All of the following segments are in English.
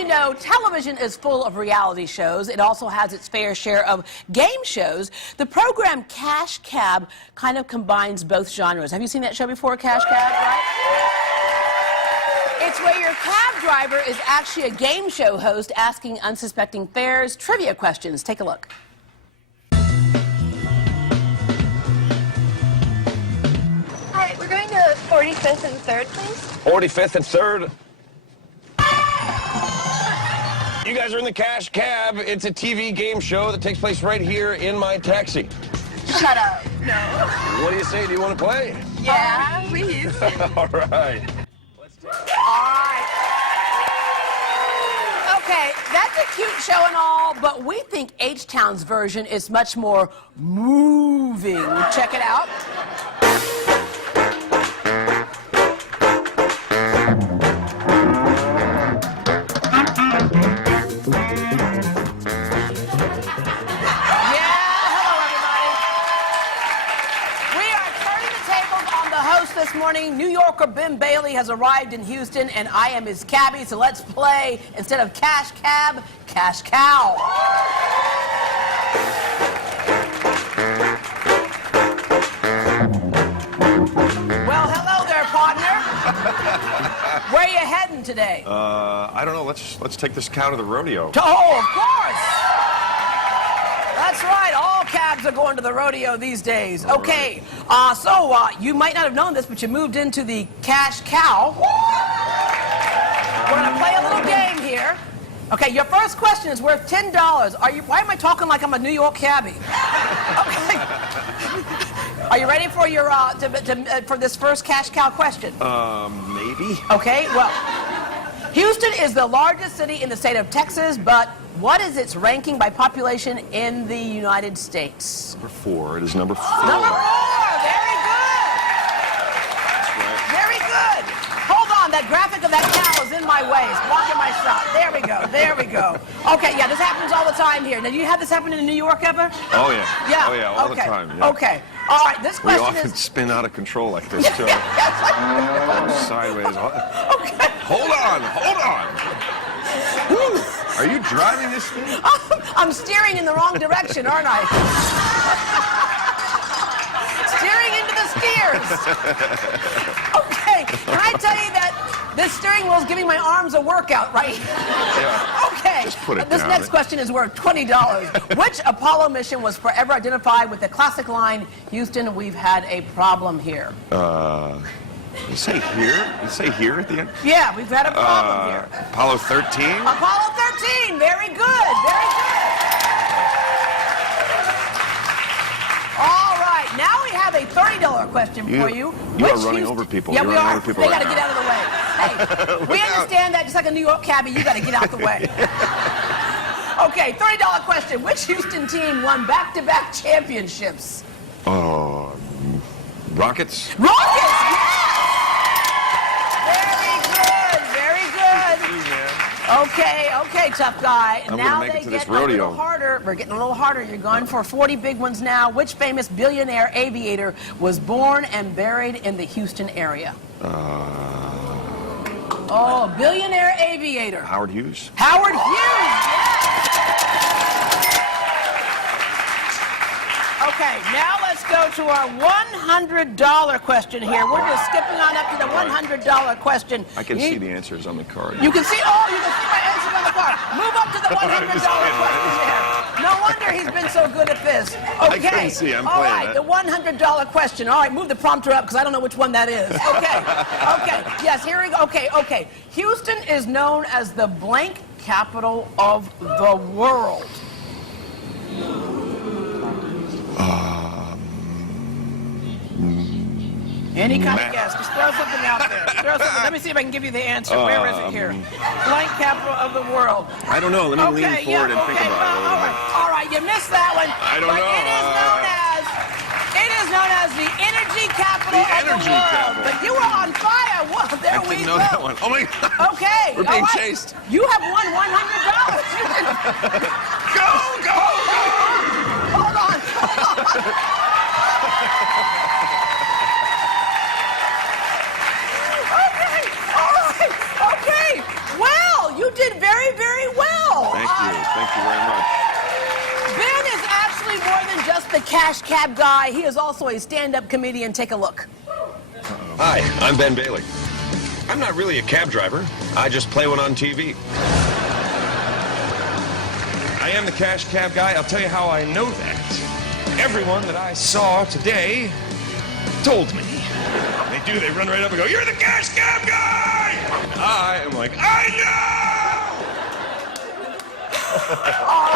we know, television is full of reality shows. It also has its fair share of game shows. The program Cash Cab kind of combines both genres. Have you seen that show before, Cash Cab, right? It's where your cab driver is actually a game show host asking unsuspecting fares trivia questions. Take a look. Hi, we're going to 45th and 3rd, please. 45th and 3rd. You guys are in the Cash Cab. It's a TV game show that takes place right here in my taxi. Shut up. No. What do you say? Do you want to play? Yeah, please. All right. All right. Okay, that's a cute show and all, but we think H-Town's version is much more moving. Check it out. This morning, New Yorker Ben Bailey has arrived in Houston, and I am his cabbie, so let's play, instead of Cash Cab, Cash Cow. Well, hello there, partner. Where are you heading today? I don't know. Let's take this cow to the rodeo. Oh, of course. That's right. All cabs are going to the rodeo these days. All okay. So you might not have known this, but you moved into the Cash Cow. We're going to play a little game here. Okay, your first question is worth $10. Why am I talking like I'm a New York cabbie? Okay. Are you ready for your for this first Cash Cow question? Maybe. Okay. Well, Houston is the largest city in the state of Texas, but what is its ranking by population in the United States? Number 4. It is number 4. Number 4. Very good. That's right. Very good. Hold on. That graphic of that cow is in my way. It's blocking my shot. There we go. There we go. Okay. Yeah, this happens all the time here. Now, do you have this happen in New York ever? Oh, yeah. Yeah. Oh, yeah, all the time. Yeah. Okay. All right. This We question often is... spin out of control like this, too. Sideways. Okay. Hold on. Hold on. Woo. Are you driving this thing? I'm steering in the wrong direction, aren't I? Steering into the steers. Okay, can I tell you that this steering wheel is giving my arms a workout, right? Yeah. Okay. Just put it This down. next question is worth $20. Which Apollo mission was forever identified with the classic line, Houston, we've had a problem here? You say here? You say here at the end? Yeah, we've had a problem here. Apollo 13? Apollo 13, very good, very good. All right, now we have a $30 question for you. You are running over people. Yeah, You're we running are. over people They right got to get now. out of the way. Hey, we Look out. understand that just like a New York cabbie, you got to get out the way. Okay, $30 question. Which Houston team won back-to-back championships? Rockets? Rockets, yes! Very good, very good. Okay, tough guy. I'm now gonna make it they to this get a rodeo. little harder. We're getting a little harder. You're going for 40 big ones now. Which famous billionaire aviator was born and buried in the Houston area? Oh, billionaire aviator. Howard Hughes? Howard Hughes, yes! Okay, now let's go to our $100 question here. We're just skipping on up to the $100 question. I can see the answers on the card. You can see, you can see my answers on the card. Move up to the $100 question there. No wonder he's been so good at this. Okay. I couldn't see. I'm all playing right, that. the $100 question. All right, move the prompter up because I don't know which one that is. Okay. Okay. Yes, here we go. Okay. Houston is known as the blank capital of the world. Any kind of guess. Just throw something out there. Let me see if I can give you the answer. Where is it here? Blank capital of the world. I don't know. Let me lean forward and think about it a little bit. All right, you missed that one. I don't know. It is known as the energy capital of the world. Capital. But you were on fire. Well, there I we didn't know go. that one. Oh my God. Okay. We're being all right. chased. You have won $100. Go! Hold on. Okay. Well, you did very, Cash Cab Guy. He is also a stand-up comedian. Take a look. Hi, I'm Ben Bailey. I'm not really a cab driver. I just play one on TV. I am the Cash Cab Guy. I'll tell you how I know that. Everyone that I saw today told me. They do. They run right up and go, "You're the Cash Cab Guy!" And I am like, "I know!" All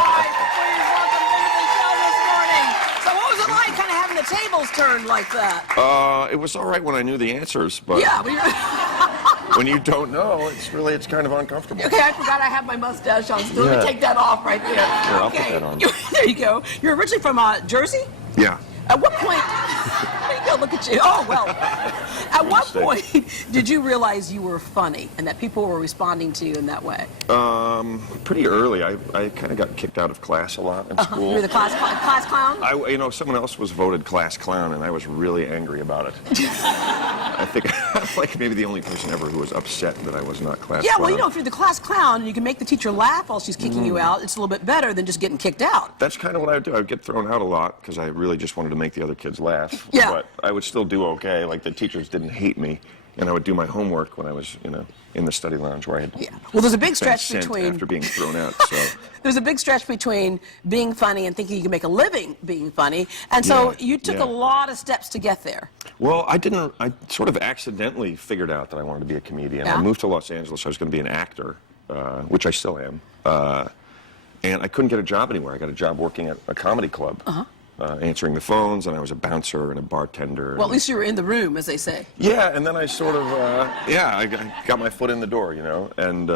right, please welcome to the show this morning. So what was it like kind of having the tables turned like that? It was all right when I knew the answers, but Yeah. when you don't know, it's kind of uncomfortable. Okay, I forgot I have my mustache on. So let Yeah. me take that off right there. Here, I'll put that on. There you go. You're originally from Jersey? Yeah. At what point? There you go, look at you. Oh, well. At what point did you realize you were funny and that people were responding to you in that way? Pretty early. I kind of got kicked out of class a lot in school. You were the class clown? Someone else was voted class clown, and I was really angry about it. I think I'm like maybe the only person ever who was upset that I was not class Yeah, clown. well, you know, if you're the class clown and you can make the teacher laugh while she's kicking you out, it's a little bit better than just getting kicked out. That's kind of what I would do. I would get thrown out a lot because I really just wanted to make the other kids laugh. Yeah. But I would still do okay. Like, the teachers didn't hate me, and I would do my homework when I was, in the study lounge where I had Yeah. Well, there's a big been stretch sent between... after being thrown out. So There's a big stretch between being funny and thinking you can make a living being funny. And so Yeah, you took yeah. a lot of steps to get there. Well, I sort of accidentally figured out that I wanted to be a comedian. Yeah. I moved to Los Angeles. I was going to be an actor, which I still am. And I couldn't get a job anywhere. I got a job working at a comedy club, answering the phones, and I was a bouncer and a bartender. Well, at least you were in the room, as they say. Yeah, and then I sort of, I got my foot in the door, and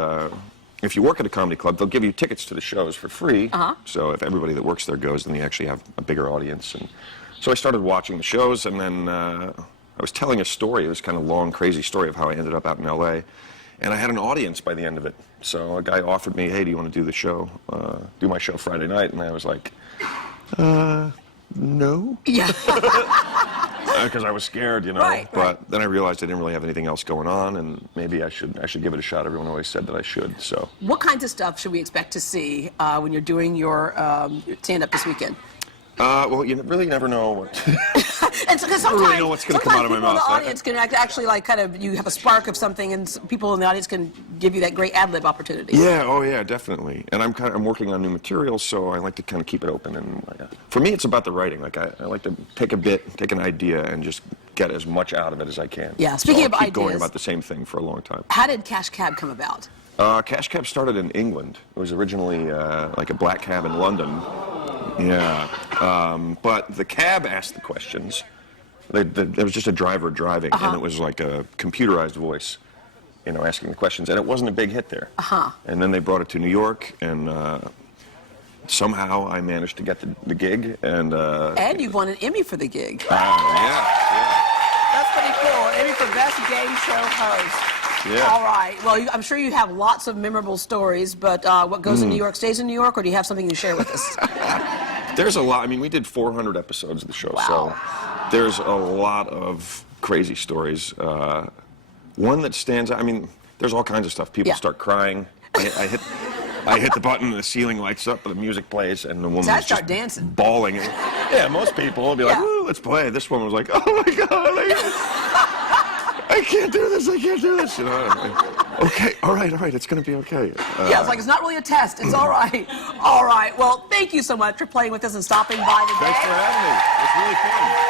if you work at a comedy club, they'll give you tickets to the shows for free. So if everybody that works there goes, then you actually have a bigger audience. And so I started watching the shows, and then I was telling a story. It was kind of a long, crazy story of how I ended up out in L.A., and I had an audience by the end of it. So a guy offered me, "Hey, do you want to do the show, do my show Friday night?" And I was like, no. Yeah. Because I was scared, Right, But then I realized I didn't really have anything else going on, and maybe I should give it a shot. Everyone always said that I should, so. What kinds of stuff should we expect to see when you're doing your stand-up this weekend? Well, you really never know what. And so, 'cause I don't really sometimes, know what's gonna come out of my people in mouth. the audience can actually you have a spark of something, and people in the audience can give you that great ad-lib opportunity. Yeah, oh yeah, definitely. And I'm working on new material, so I like to kind of keep it open. And for me, it's about the writing. Like I like to take an idea, and just get as much out of it as I can. Yeah, speaking so of I'll keep going ideas- about the same thing for a long time. How did Cash Cab come about? Cash Cab started in England. It was originally like a black cab in London. Yeah, but the cab asked the questions. There was just a driver driving, and it was like a computerized voice, asking the questions, and it wasn't a big hit there. And then they brought it to New York, and somehow I managed to get the gig, and And you've won an Emmy for the gig. yeah. That's pretty cool. An Emmy for Best Game Show Host. Yeah. All right. Well, I'm sure you have lots of memorable stories, but what goes in New York stays in New York, or do you have something to share with us? There's a lot. I mean, we did 400 episodes of the show, so there's a lot of crazy stories. One that stands out, I mean, there's all kinds of stuff. People start crying. I hit the button, and the ceiling lights up, and the music plays, and the woman I was start just dancing. bawling. Yeah, most people will be like, "Woo, let's play." This woman was like, "Oh my God, I can't do this. I can't do this." Okay, all right, it's going to be okay. Yeah, it's like it's not really a test. It's all right. All right. Well, thank you so much for playing with us and stopping by today. Thanks for having me. It's really fun.